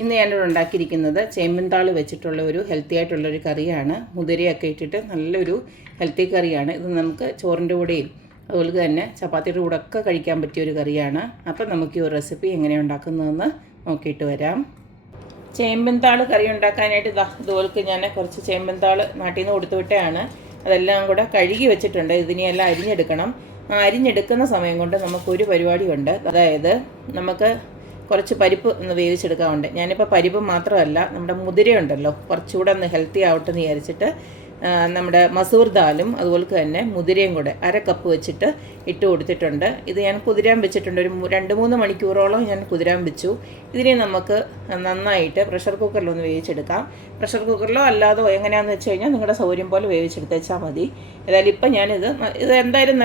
ഇന്ന് ഞാനിവിടെ ഉണ്ടാക്കിയിരിക്കുന്നത് ചേമ്പിൻതാള് വെച്ചിട്ടുള്ള ഒരു ഹെൽത്തി ആയിട്ടുള്ളൊരു കറിയാണ്. മുതിരയൊക്കെ ഇട്ടിട്ട് നല്ലൊരു ഹെൽത്തി കറിയാണ്. ഇത് നമുക്ക് ചോറിൻ്റെ കൂടെയും അതുപോലെ തന്നെ ചപ്പാത്തിയുടെ കൂടെ ഒക്കെ കഴിക്കാൻ പറ്റിയൊരു കറിയാണ്. അപ്പം നമുക്ക് ഈ ഒരു റെസിപ്പി എങ്ങനെയാണ് ഉണ്ടാക്കുന്നതെന്ന് നോക്കിയിട്ട് വരാം. ചേമ്പിൻതാള് കറി ഉണ്ടാക്കാനായിട്ട് ഇതുപോലെ ഞാൻ കുറച്ച് ചേമ്പിൻതാള് നാട്ടിൽ നിന്ന് കൊടുത്തു വിട്ടതാണ്. അതെല്ലാം കൂടെ കഴുകി വെച്ചിട്ടുണ്ട്. ഇതിനെയെല്ലാം അരിഞ്ഞെടുക്കണം. അരിഞ്ഞെടുക്കുന്ന സമയം കൊണ്ട് നമുക്കൊരു പരിപാടിയുണ്ട്. അതായത് നമുക്ക് കുറച്ച് പരിപ്പ് ഒന്ന് വേവിച്ചെടുക്കാറുണ്ട്. ഞാനിപ്പോൾ പരിപ്പ് മാത്രമല്ല, നമ്മുടെ മുതിരയുണ്ടല്ലോ, കുറച്ചുകൂടെ ഒന്ന് ഹെൽത്തി ആവട്ടെ എന്ന് വിചാരിച്ചിട്ട് നമ്മുടെ മസൂർ ദാലും അതുപോലെ തന്നെ മുതിരയും കൂടെ 1/2 കപ്പ് വെച്ചിട്ട് ഇട്ട് കൊടുത്തിട്ടുണ്ട്. ഇത് ഞാൻ കുതിരാൻ വെച്ചിട്ടുണ്ട്. ഒരു 2-3 മണിക്കൂറോളം ഞാൻ കുതിരാൻ വെച്ചു. ഇതിനെ നമുക്ക് നന്നായിട്ട് പ്രഷർ കുക്കറിലൊന്ന് വേവിച്ചെടുക്കാം. പ്രഷർ കുക്കറിലോ അല്ലാതോ എങ്ങനെയാണെന്ന് വെച്ച് കഴിഞ്ഞാൽ നിങ്ങളുടെ സൗകര്യം പോലെ വേവിച്ചെടുത്തേച്ചാൽ മതി. ഏതായാലും ഇപ്പം ഇത് എന്തായാലും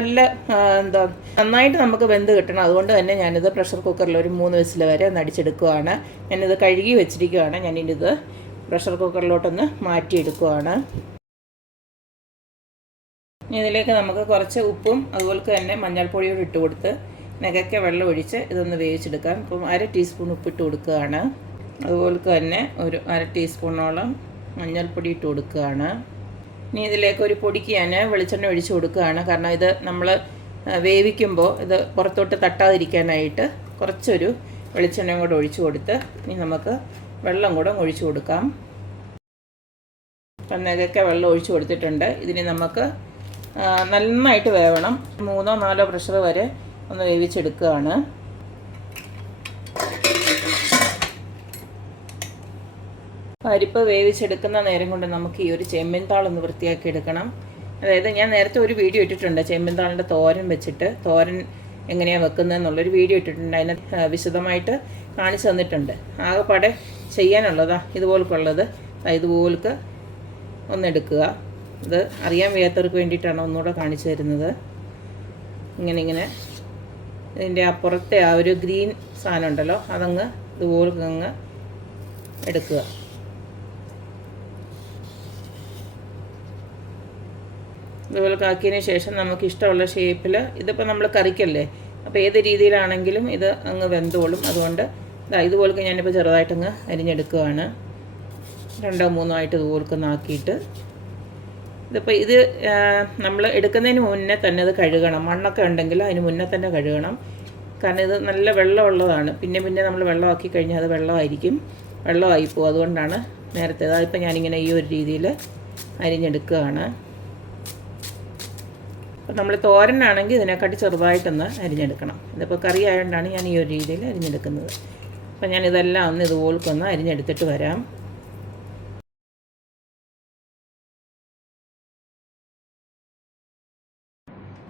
നന്നായിട്ട് നമുക്ക് വെന്ത് കിട്ടണം. അതുകൊണ്ട് തന്നെ ഞാനിത് പ്രഷർ കുക്കറിൽ ഒരു 3 വിസിൽ വരെ ഒന്ന് അടിച്ചെടുക്കുകയാണ്. ഞാനിത് കഴുകി വെച്ചിരിക്കുകയാണ്. ഞാനിത് പ്രഷർ കുക്കറിലോട്ടൊന്ന് മാറ്റിയെടുക്കുകയാണ്. ഇതിലേക്ക് നമുക്ക് കുറച്ച് ഉപ്പും അതുപോലെ തന്നെ മഞ്ഞൾപ്പൊടിയോട് ഇട്ട് കൊടുത്ത് നികയ്ക്ക വെള്ളം ഒഴിച്ച് ഇതൊന്ന് വേവിച്ചെടുക്കാം. ഇപ്പം 1/2 ടീസ്പൂൺ ഉപ്പിട്ട് കൊടുക്കുകയാണ്. അതുപോലെ തന്നെ ഒരു 1/2 ടീസ്പൂണോളം മഞ്ഞൾപ്പൊടി ഇട്ട് കൊടുക്കുകയാണ്. ഇനി ഇതിലേക്ക് ഒരു പൊടിക്ക് ഞാൻ വെളിച്ചെണ്ണ ഒഴിച്ച് കൊടുക്കുകയാണ്. കാരണം ഇത് നമ്മൾ വേവിക്കുമ്പോൾ ഇത് പുറത്തോട്ട് തട്ടാതിരിക്കാനായിട്ട് കുറച്ചൊരു വെളിച്ചെണ്ണയും കൂടെ ഒഴിച്ച് കൊടുത്ത് ഇനി നമുക്ക് വെള്ളം കൂടെ ഒഴിച്ച് കൊടുക്കാം. അപ്പം നികയ്ക്ക വെള്ളം ഒഴിച്ച് കൊടുത്തിട്ടുണ്ട്. ഇതിന് നമുക്ക് നന്നായിട്ട് വേവണം. 3-4 പ്രഷർ വരെ ഒന്ന് വേവിച്ചെടുക്കുകയാണ്. പരിപ്പ് വേവിച്ചെടുക്കുന്ന നേരം കൊണ്ട് നമുക്ക് ഈ ഒരു ചേമ്പിൻതാളൊന്ന് വൃത്തിയാക്കി എടുക്കണം. അതായത് ഞാൻ നേരത്തെ ഒരു വീഡിയോ ഇട്ടിട്ടുണ്ട്, ചേമ്പിൻതാളിൻ്റെ തോരൻ വെച്ചിട്ട് തോരൻ എങ്ങനെയാണ് വെക്കുന്നതെന്നുള്ളൊരു വീഡിയോ ഇട്ടിട്ടുണ്ട്. അതിന് വിശദമായിട്ട് കാണിച്ചു തന്നിട്ടുണ്ട്. ആകെപ്പാടെ ചെയ്യാനുള്ളതാ ഇതുപോലക്കുള്ളത്. ഇതുപോലക്ക് ഒന്നെടുക്കുക. ഇത് അറിയാൻ വയ്യാത്തവർക്ക് വേണ്ടിയിട്ടാണ് ഒന്നുകൂടെ കാണിച്ചു തരുന്നത്. ഇങ്ങനെ ഇതിൻ്റെ അപ്പുറത്തെ ആ ഒരു ഗ്രീൻ സാധനം ഉണ്ടല്ലോ, അതങ്ങ് ഇതുപോലെ അങ്ങ് എടുക്കുക. ഇതുപോലെ ആക്കിയതിന് ശേഷം നമുക്ക് ഇഷ്ടമുള്ള ഷേപ്പിൽ, ഇതിപ്പോൾ നമ്മൾ കറിക്കല്ലേ, അപ്പോൾ ഏത് രീതിയിലാണെങ്കിലും ഇത് അങ്ങ് വെന്തോളും. അതുകൊണ്ട് ഇതുപോലൊക്കെ ഞാനിപ്പോൾ ചെറുതായിട്ടങ്ങ് അരിഞ്ഞെടുക്കുകയാണ്. 2-3 ആയിട്ട് ഇതുപോലൊക്കെ ആക്കിയിട്ട് ഇത് നമ്മൾ എടുക്കുന്നതിന് മുന്നേ തന്നെ അത് കഴുകണം. മണ്ണൊക്കെ ഉണ്ടെങ്കിൽ അതിന് മുന്നേ തന്നെ കഴുകണം. കാരണം ഇത് നല്ല വെള്ളമുള്ളതാണ്. പിന്നെ നമ്മൾ വെള്ളമാക്കി കഴിഞ്ഞാൽ അത് വെള്ളമായിപ്പോവും. അതുകൊണ്ടാണ് നേരത്തെ അതിപ്പോൾ ഞാനിങ്ങനെ ഈ ഒരു രീതിയിൽ അരിഞ്ഞെടുക്കുകയാണ്. അപ്പോൾ നമ്മൾ തോരനാണെങ്കിൽ ഇതിനെക്കാട്ടി ചെറുതായിട്ടൊന്ന് അരിഞ്ഞെടുക്കണം. ഇതിപ്പോൾ കറി ആയതുകൊണ്ടാണ് ഞാൻ ഈ ഒരു രീതിയിൽ അരിഞ്ഞെടുക്കുന്നത്. അപ്പോൾ ഞാനിതെല്ലാം ഒന്ന് ഇതുപോലൊക്കെ അരിഞ്ഞെടുത്തിട്ട് വരാം.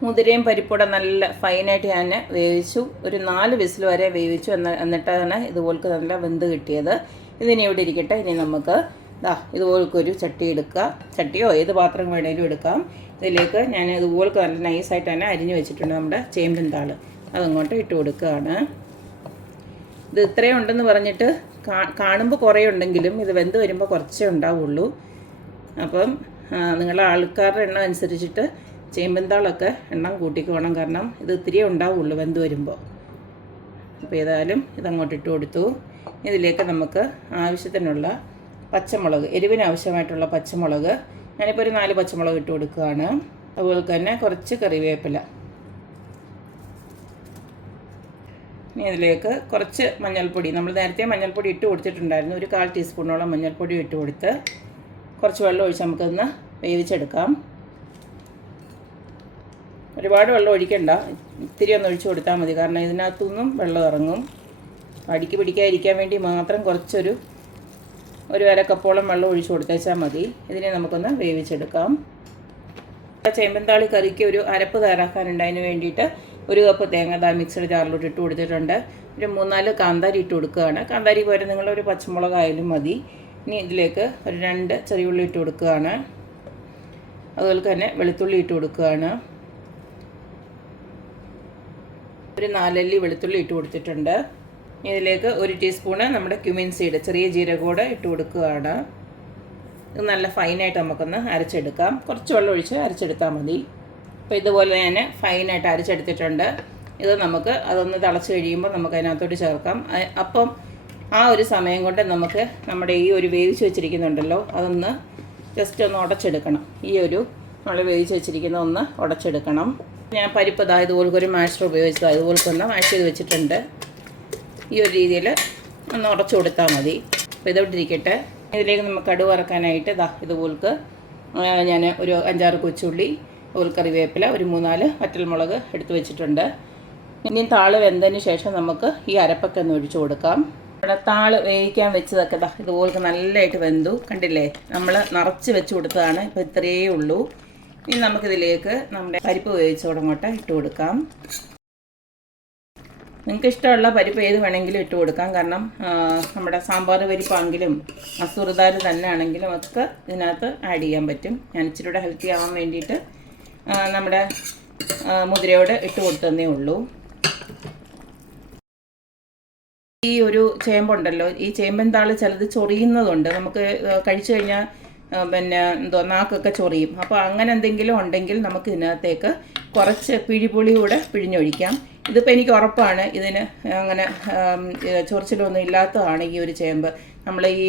മുതിരയും പരിപ്പൂടെ നല്ല ഫൈനായിട്ട് ഞാൻ വേവിച്ചു. ഒരു 4 വിസിൽ വരെ വേവിച്ചു. എന്നിട്ടാണ് ഇതുപോലക്ക് നല്ല വെന്ത് കിട്ടിയത്. ഇതിനി ഇവിടെ ഇരിക്കട്ടെ. ഇനി നമുക്ക് ഇതുപോലൊരു ചട്ടി എടുക്കുക. ചട്ടിയോ ഏത് പാത്രം വേണേലും എടുക്കാം. ഇതിലേക്ക് ഞാൻ ഇതുപോലൊക്കെ നല്ല നൈസായിട്ട് തന്നെ അരിഞ്ഞു വെച്ചിട്ടുണ്ട് നമ്മുടെ ചേമ്പിൻതാള്. അതങ്ങോട്ട് ഇട്ട് കൊടുക്കുകയാണ്. ഇത് ഇത്രയും ഉണ്ടെന്ന് പറഞ്ഞിട്ട് കാണുമ്പോൾ കുറേ ഉണ്ടെങ്കിലും ഇത് വെന്ത് വരുമ്പോൾ കുറച്ചേ ഉണ്ടാവുള്ളൂ. അപ്പം നിങ്ങളുടെ ആൾക്കാരുടെ എണ്ണം അനുസരിച്ചിട്ട് ചേമ്പിൻതാളൊക്കെ എണ്ണം കൂട്ടിക്കോണം. കാരണം ഇത് ഇത്തിരിയേ ഉണ്ടാവുള്ളൂ വെന്ത് വരുമ്പോൾ. അപ്പോൾ ഏതായാലും ഇതങ്ങോട്ട് ഇട്ട് കൊടുത്തു. ഇതിലേക്ക് നമുക്ക് ആവശ്യത്തിനുള്ള പച്ചമുളക്, എരിവിന് ആവശ്യമായിട്ടുള്ള പച്ചമുളക്, ഞാനിപ്പോൾ ഒരു 4 പച്ചമുളക് ഇട്ട് കൊടുക്കുകയാണ്. അതുപോലെ തന്നെ കുറച്ച് കറിവേപ്പില. ഇനി ഇതിലേക്ക് കുറച്ച് മഞ്ഞൾപ്പൊടി, നമ്മൾ നേരത്തെ മഞ്ഞൾപ്പൊടി ഇട്ട് കൊടുത്തിട്ടുണ്ടായിരുന്നു. ഒരു 1/4 ടീസ്പൂണോളം മഞ്ഞൾപ്പൊടി ഇട്ട് കൊടുത്ത് കുറച്ച് വെള്ളം ഒഴിച്ച് നമുക്കൊന്ന് വേവിച്ചെടുക്കാം. ഒരുപാട് വെള്ളം ഒഴിക്കണ്ട, ഇത്തിരി ഒന്ന് ഒഴിച്ച് കൊടുത്താൽ മതി. കാരണം ഇതിനകത്തുനിന്നും വെള്ളം ഇറങ്ങും. അടിക്ക് പിടിക്കാതിരിക്കാൻ വേണ്ടി മാത്രം ഒരു 1/2 കപ്പോളം വെള്ളം ഒഴിച്ച് കൊടുത്തേച്ചാൽ മതി. ഇതിനെ നമുക്കൊന്ന് വേവിച്ചെടുക്കാം. ചേമ്പിൻതാളി കറിക്ക് ഒരു അരപ്പ് തയ്യാറാക്കാനുണ്ട്. അതിന് വേണ്ടിയിട്ട് 1 കപ്പ് തേങ്ങ മിക്സഡ് ജാറിലോട്ട് ഇട്ട് കൊടുത്തിട്ടുണ്ട്. ഒരു 3-4 കാന്താരി ഇട്ട് കൊടുക്കുകയാണ്. കാന്താരി പോലെ നിങ്ങളൊരു പച്ചമുളകായാലും മതി. ഇനി ഇതിലേക്ക് ഒരു 2 ചെറിയുള്ളി ഇട്ട് കൊടുക്കുകയാണ്. അതുപോലെ തന്നെ വെളുത്തുള്ളി ഇട്ട് കൊടുക്കുകയാണ്. ഒരു 4 അല്ലി വെളുത്തുള്ളി ഇട്ട് കൊടുത്തിട്ടുണ്ട്. ഇതിലേക്ക് 1 ടീസ്പൂണ് നമ്മുടെ ക്യുമിൻ സീഡ്, ചെറിയ ജീരകം കൂടെ ഇട്ട് കൊടുക്കുകയാണ്. ഇത് നല്ല ഫൈനായിട്ട് നമുക്കൊന്ന് അരച്ചെടുക്കാം. കുറച്ച് വെള്ളം ഒഴിച്ച് അരച്ചെടുത്താൽ മതി. അപ്പോൾ ഇതുപോലെ ഞാൻ ഫൈനായിട്ട് അരച്ചെടുത്തിട്ടുണ്ട്. ഇത് നമുക്ക് അതൊന്ന് തിളച്ച് കഴിയുമ്പോൾ നമുക്ക് അതിനകത്തോട്ട് ചേർക്കാം. അപ്പം ആ ഒരു സമയം കൊണ്ട് നമുക്ക് നമ്മുടെ ഈ ഒരു വേവിച്ച് വെച്ചിരിക്കുന്നുണ്ടല്ലോ അതൊന്ന് ജസ്റ്റ് ഒന്ന് ഉടച്ചെടുക്കണം. ഈ ഒരു നമ്മൾ വേവിച്ച് വെച്ചിരിക്കുന്ന ഒന്ന് ഉടച്ചെടുക്കണം. ഞാൻ പരിപ്പ് ഇതുപോലെ ഒരു മാഷർ ഉപയോഗിച്ചത് ഇതുപോലെ ഒന്ന് മാഷ് ചെയ്ത് വെച്ചിട്ടുണ്ട്. ഈ ഒരു രീതിയിൽ ഒന്ന് ഉടച്ചു കൊടുത്താൽ മതി. അപ്പോൾ ഇതോട്ടിരിക്കട്ടെ. ഇതിലേക്ക് നമുക്ക് കടുക് വറക്കാനായിട്ട് ഇതുപോൾക്ക് ഞാൻ ഒരു 5-6 കൊച്ചുള്ളി, ഒരു കറിവേപ്പില, ഒരു 3-4 വറ്റൽമുളക് എടുത്ത് വെച്ചിട്ടുണ്ട്. ഇനി താള് വെന്തതിന് ശേഷം നമുക്ക് ഈ അരപ്പൊക്കെ ഒന്ന് ഒഴിച്ചു കൊടുക്കാം. ഇവിടെ താള് വേവിക്കാൻ വെച്ചതൊക്കെ ഇതുപോലെ നല്ലതായിട്ട് വെന്തു. കണ്ടില്ലേ, നമ്മൾ നിറച്ച് വെച്ച് കൊടുത്തതാണ്. ഇപ്പോൾ ഇത്രയേ ഉള്ളൂ. ഇനി നമുക്കിതിലേക്ക് നമ്മുടെ പരിപ്പ് വേവിച്ചോടങ്ങോട്ട് ഇട്ട് കൊടുക്കാം. നിങ്ങൾക്ക് ഇഷ്ടമുള്ള പരിപ്പ് ഏത് വേണമെങ്കിലും ഇട്ട് കൊടുക്കാം. കാരണം നമ്മുടെ സാമ്പാർ പരിപ്പാണെങ്കിലും മസൂർ ദാൽ തന്നെ ആണെങ്കിലും ഒക്കെ ഇതിനകത്ത് ആഡ് ചെയ്യാൻ പറ്റും. ഞാൻ ഇച്ചിരി കൂടെ ഹെൽത്തി ആവാൻ വേണ്ടിയിട്ട് നമ്മുടെ മുതിരയോട് ഇട്ട് കൊടുത്തതേ ഉള്ളൂ. ഈ ഒരു ചേമ്പുണ്ടല്ലോ, ഈ ചേമ്പൻ താള് ചിലത് ചൊറിയുന്നതുണ്ട്. നമുക്ക് കഴിച്ചു കഴിഞ്ഞാൽ പിന്നെ നാക്കൊക്കെ ചൊറിയും. അപ്പോൾ അങ്ങനെ എന്തെങ്കിലും ഉണ്ടെങ്കിൽ നമുക്ക് ഇതിനകത്തേക്ക് കുറച്ച് പിഴിപുളി കൂടെ പിഴിഞ്ഞൊഴിക്കാം. ഇതിപ്പോൾ എനിക്ക് ഉറപ്പാണ് ഇതിന് അങ്ങനെ ചൊറിച്ചിലൊന്നും ഇല്ലാത്തതാണ് ഈ ഒരു ചേമ്പ്. നമ്മൾ ഈ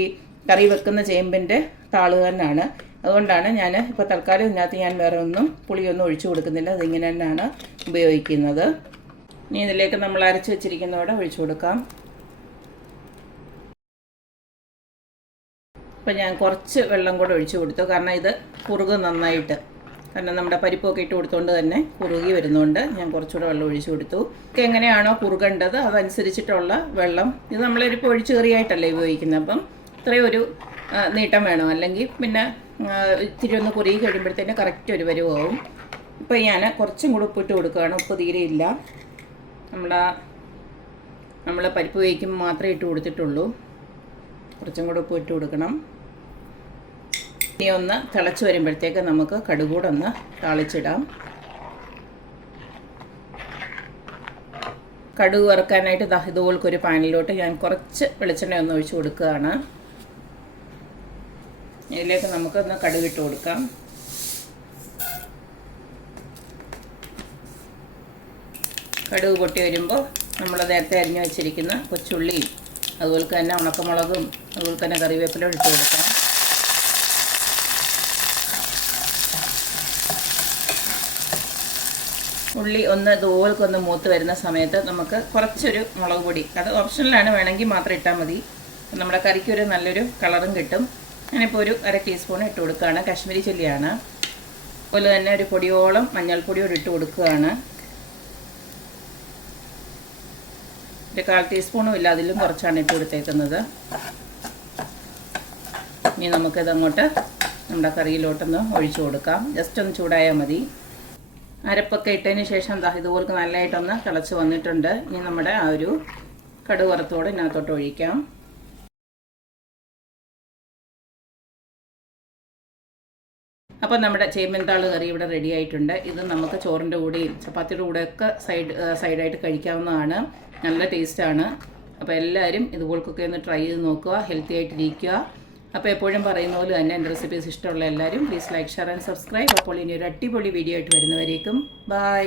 കറി വെക്കുന്ന ചേമ്പിൻ്റെ താള് തന്നെയാണ്. അതുകൊണ്ടാണ് ഞാൻ ഇപ്പോൾ തൽക്കാലം ഇതിനകത്ത് ഞാൻ വേറെ ഒന്നും പുളിയൊന്നും ഒഴിച്ചു കൊടുക്കുന്നില്ല. അതിങ്ങനെ തന്നെയാണ് ഉപയോഗിക്കുന്നത്. ഇനി ഇതിലേക്ക് നമ്മൾ അരച്ച് വെച്ചിരിക്കുന്നതോടെ ഒഴിച്ചു കൊടുക്കാം. അപ്പോൾ ഞാൻ കുറച്ച് വെള്ളം കൂടെ ഒഴിച്ചു കൊടുത്തു. കാരണം ഇത് കുറുകും നന്നായിട്ട്. കാരണം നമ്മുടെ പരിപ്പൊക്കെ ഇട്ട് കൊടുത്തുകൊണ്ട് തന്നെ കുറുകി വരുന്നുണ്ട്. ഞാൻ കുറച്ചുകൂടെ വെള്ളം ഒഴിച്ചു കൊടുത്തു. ഒക്കെ എങ്ങനെയാണോ കുറുകേണ്ടത് അതനുസരിച്ചിട്ടുള്ള വെള്ളം. ഇത് നമ്മളൊരിപ്പോൾ ഒഴിച്ചു കറിയായിട്ടല്ലേ ഉപയോഗിക്കുന്നത്. അപ്പം ഇത്രയും ഒരു നീട്ടം വേണം. അല്ലെങ്കിൽ പിന്നെ ഇത്തിരി ഒന്ന് കുറുകി കഴിയുമ്പോഴത്തേന് കറക്റ്റ് ഒരു പരുവാകും. ഇപ്പോൾ ഞാൻ കുറച്ചും കൂടെ ഉപ്പിട്ട് കൊടുക്കുകയാണ്. ഉപ്പ് തീരെ ഇല്ല. നമ്മൾ പരിപ്പ് വേവിക്കുമ്പോൾ മാത്രമേ ഇട്ട് കൊടുത്തിട്ടുള്ളൂ. കുറച്ചും കൂടെ ഉപ്പ് ഇട്ട് കൊടുക്കണം. ഇനി ഒന്ന് തിളച്ച് വരുമ്പോഴത്തേക്ക് നമുക്ക് കടുകൂടെ ഒന്ന് താളിച്ചിടാം. കടുക് വറുക്കാനായിട്ട് ഇതുപോലൊരു പാനിലോട്ട് ഞാൻ കുറച്ച് വെളിച്ചെണ്ണ ഒന്ന് ഒഴിച്ച് കൊടുക്കുകയാണ്. ഇതിലേക്ക് നമുക്കൊന്ന് കടുകിട്ട് കൊടുക്കാം. കടുക് പൊട്ടി വരുമ്പോൾ നമ്മൾ നേരത്തെ അരിഞ്ഞു വെച്ചിരിക്കുന്ന കൊച്ചുള്ളിയും അതുപോലെ തന്നെ ഉണക്കമുളകും അതുപോലെ തന്നെ കറിവേപ്പിലയും ഇട്ട് കൊടുക്കാം. ഉള്ളി ഇതുപോലൊക്കെ മൂത്ത് വരുന്ന സമയത്ത് നമുക്ക് കുറച്ചൊരു മുളക് പൊടി, അത് ഓപ്ഷനിലാണ്, വേണമെങ്കിൽ മാത്രം ഇട്ടാൽ മതി. നമ്മുടെ കറിക്കൊരു നല്ലൊരു കളറും കിട്ടും. ഞാനിപ്പോൾ ഒരു 1/2 ടീസ്പൂൺ ഇട്ട് കൊടുക്കുകയാണ്. കാശ്മീരി ചില്ലിയാണ്. അതുപോലെ തന്നെ ഒരു പൊടിയോളം മഞ്ഞൾപ്പൊടിയോട് ഇട്ട് കൊടുക്കുകയാണ്. ഒരു 1/4 ടീസ്പൂണും ഇല്ല, അതിലും കുറച്ചാണ് ഇട്ട് കൊടുത്തേക്കുന്നത്. ഇനി നമുക്കിതങ്ങോട്ട് നമ്മുടെ കറിയിലോട്ടൊന്ന് ഒഴിച്ചു കൊടുക്കാം. ജസ്റ്റ് ഒന്ന് ചൂടായാൽ മതി. അരപ്പൊക്കെ ഇട്ടതിന് ശേഷം ഇതുപോലെ നല്ലതായിട്ടൊന്ന് തിളച്ച് വന്നിട്ടുണ്ട്. ഇനി നമ്മുടെ ആ ഒരു കടുക് വറുത്തോടെ ഇതിനകത്തോട്ട് ഒഴിക്കാം. അപ്പോൾ നമ്മുടെ ചേമ്പൻതാള് കറി ഇവിടെ റെഡി ആയിട്ടുണ്ട്. ഇത് നമുക്ക് ചോറിൻ്റെ കൂടെയും ചപ്പാത്തിയുടെ കൂടെയൊക്കെ സൈഡായിട്ട് കഴിക്കാവുന്നതാണ്. നല്ല ടേസ്റ്റാണ്. അപ്പോൾ എല്ലാവരും ഇതുപോലൊക്കെ ഒന്ന് ട്രൈ ചെയ്ത് നോക്കുക. ഹെൽത്തി ആയിട്ടിരിക്കുക. അപ്പോൾ എപ്പോഴും പറയുന്ന പോലെ തന്നെ എൻ്റെ റെസിപ്പീസ് ഇഷ്ടമുള്ള എല്ലാവരും please like, share and subscribe. അപ്പോൾ ഇനി ഒരു അടിപൊളി വീഡിയോ ആയിട്ട് വരുന്നവരേക്കും ബൈ.